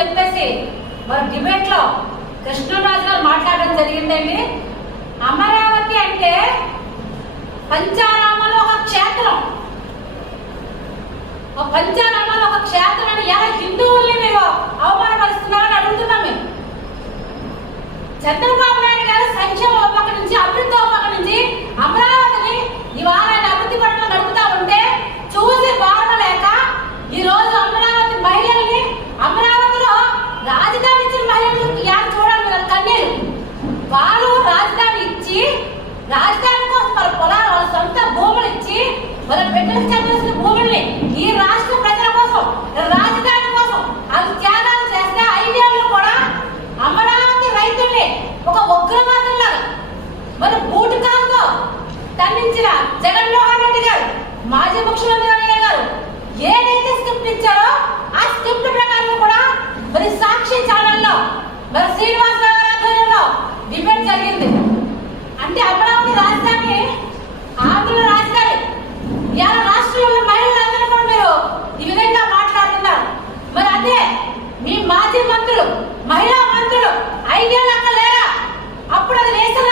చెప్పేసి మరి డిబేట్ లో కృష్ణరాజు గారు మాట్లాడడం జరిగిందండి. అమరావతి అంటే పంచారామంలో ఒక క్షేత్రం, పంచారామంలో ఒక క్షేత్రాన్ని ఎలా హిందువుల్ని మీరు అవమానపరుస్తున్నారని అడుగుతున్నాం. మేము చంద్రబాబు నాయుడు గారు సంక్షేమ పక్క నుంచి అభివృద్ధి పక్క నుంచి అమరావతిని ఇవాళ అభివృద్ధి పట్ల నడుపుతా ఉంటే చూసి బారలేక ఈ రోజు అమరావతి మహిళల్ని, అమరావతిలో రాజధాని ఇచ్చిన మహిళలు యాడ్ చూడాలి మీరు కన్నీరు. వాళ్ళు రాజధాని ఇచ్చి రాజధాని కోసం వాళ్ళ పొలాలు, వాళ్ళ సొంత భూములు ఇచ్చి వాళ్ళ బిడ్డలకు చెందాల్సిన భూముల్ని ఈ రాష్ట్ర ప్రజల కోసం, రాజధాని కోసం అది త్యాగాలు చేస్తే 5 ఏళ్ళు కూడా అమరావతి రైతుల్ని ఒక ఉగ్రవాదులాగా మరి బూటకాలతో తన్నించిన జగన్మోహన్ రెడ్డి గారు, మాజీ ముఖ్యమంత్రి గారు ఏదైతే స్క్రిప్ట్ ఇచ్చారో ఆ స్క్రిప్ట్ ప్రకారం కూడా మరి సాక్షి ఛానల్లో మరి శ్రీనివాసరావు గారి ఆధ్వర్యంలో డిబేట్ జరిగింది. అంటే అమరావతి రాజధాని ఆంధ్ర రాజధాని ఇవాళ రాష్ట్రంలో మహిళలందరూ కూడా మీరు ఈ విధంగా మాట్లాడుతున్నారు. మరి అదే మీ మాజీ మంత్రులు, మహిళా మంత్రులు 5 ఏళ్ళు అక్కడ లేరా? అప్పుడు అది వేసిన